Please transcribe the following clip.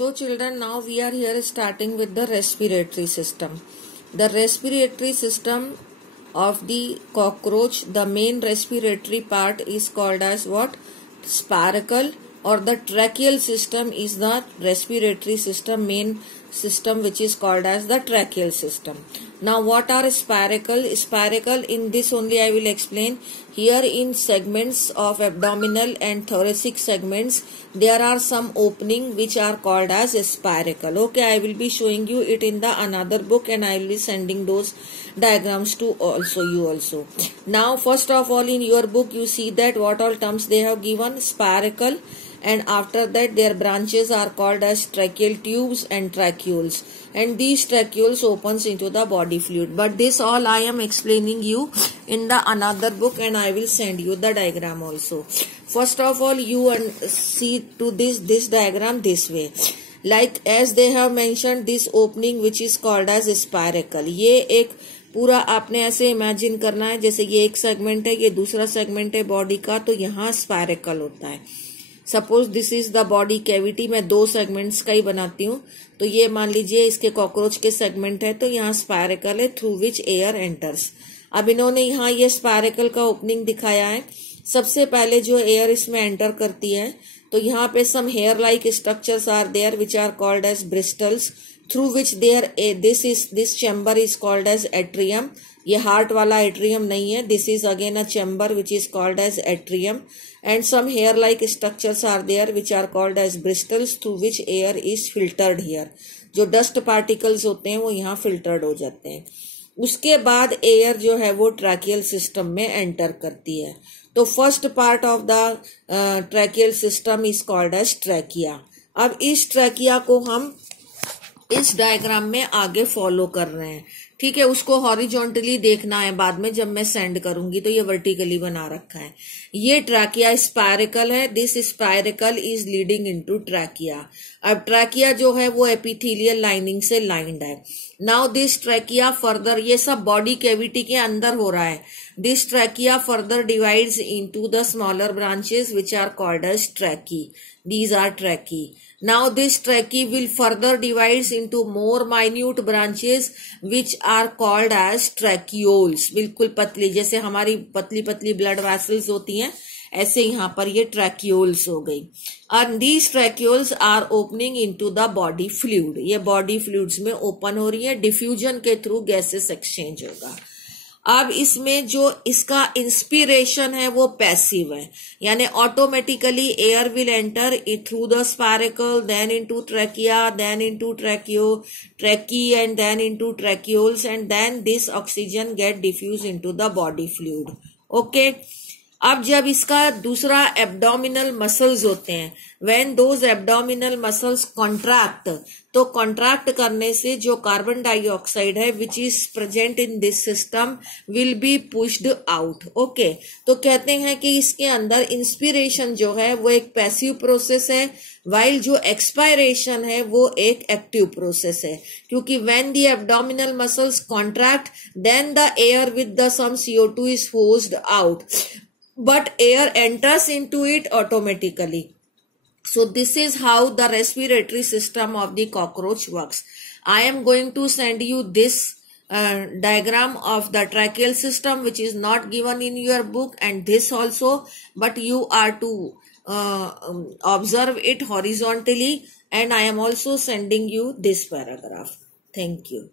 So children, now we are here starting with the respiratory system. The respiratory system of the cockroach, the main respiratory part is called as what? Spiracle, or the tracheal system is the respiratory system, main system, which is called as the tracheal system. Now what are spiracle? Spiracle, in this only I will explain. Here in segments of abdominal and thoracic segments, there are some opening which are called as spiracle. Okay, I will be showing you it in the another book, and I will be sending those diagrams to you also. Now first of all, in your book you see that what all terms they have given: spiracle, and after that their branches are called as tracheal tubes and tracheoles, and these tracheoles opens into the body fluid. But this all I am explaining you in the another book, and I will send you the diagram also. First of all, you see to this diagram this way, like as they have mentioned this opening which is called as spiracle. ये एक पूरा आपने ऐसे imagine करना है जैसे ये एक सेगमेंट है, ये दूसरा सेगमेंट है बॉडी का, तो यहाँ स्पायरेकल होता है. Suppose this is the body cavity, मैं दो सेगमेंट्स का ही बनाती हूँ, तो ये मान लीजिए इसके कॉकरोच के सेगमेंट है, तो यहाँ स्पायरेकल है थ्रू विच एयर एंटर्स. अब इन्होंने यहाँ ये स्पायरेकल का ओपनिंग दिखाया है. सबसे पहले जो एयर इसमें एंटर करती है, तो यहाँ पे some hair like structures are there which are called as bristles, through which this chamber is called as atrium. ये हार्ट वाला एट्रियम नहीं है, this is again a chamber which is called as atrium, and some hair like structures are there which are called as bristles through which air is filtered here. जो dust particles होते हैं वो यहाँ filtered हो जाते हैं. उसके बाद एयर जो है वो ट्रैकियल सिस्टम में एंटर करती है. तो first part of the tracheal system is called as trachea. अब इस ट्रैकिया को हम इस डायग्राम में आगे फॉलो कर रहे हैं. ठीक है, उसको हॉरिजॉन्टली देखना है, बाद में जब मैं सेंड करूंगी तो ये वर्टिकली बना रखा है. ये ट्रैकिया स्पायरेकल है. This spiracle is leading into trachea. अब ट्रैकिया जो है वो एपिथेलियल लाइनिंग से लाइंड है. नाउ दिस ट्रैकिया फर्दर, ये सब बॉडी कैविटी के अंदर हो रहा है. This trachea further divides into the smaller branches which are called as tracheae. These are tracheae. Now this tracheae will further divides into more minute branches which are called as tracheoles. बिल्कुल पतली, जैसे हमारी पतली पतली blood vessels होती हैं, ऐसे यहाँ पर ये tracheoles हो गई. And these tracheoles are opening into the body fluid. ये body fluids में ओपन हो रही है, डिफ्यूजन के थ्रू गैसेस एक्सचेंज होगा. अब इसमें जो इसका इंस्पिरेशन है वो पैसिव है, यानी automatically air will enter through the spiracle, then into trachea, then into tracheae and then into tracheoles, and then this oxygen get diffuse into the body fluid. Okay. अब जब इसका दूसरा एब्डोमिनल मसल्स होते हैं, when those abdominal muscles contract, तो contract करने से जो कार्बन डाइऑक्साइड है which is present in this system will be pushed out. Okay. तो कहते हैं कि इसके अंदर इंस्पिरेशन जो है वो एक पैसिव प्रोसेस है, वाइल जो एक्सपायरेशन है वो एक एक्टिव प्रोसेस है, क्योंकि when the abdominal muscles contract then the air with the some CO2 is forced out, but air enters into it automatically. So this is how the respiratory system of the cockroach works. I am going to send you this diagram of the tracheal system which is not given in your book, and this also, but you are to observe it horizontally, and I am also sending you this paragraph. Thank you.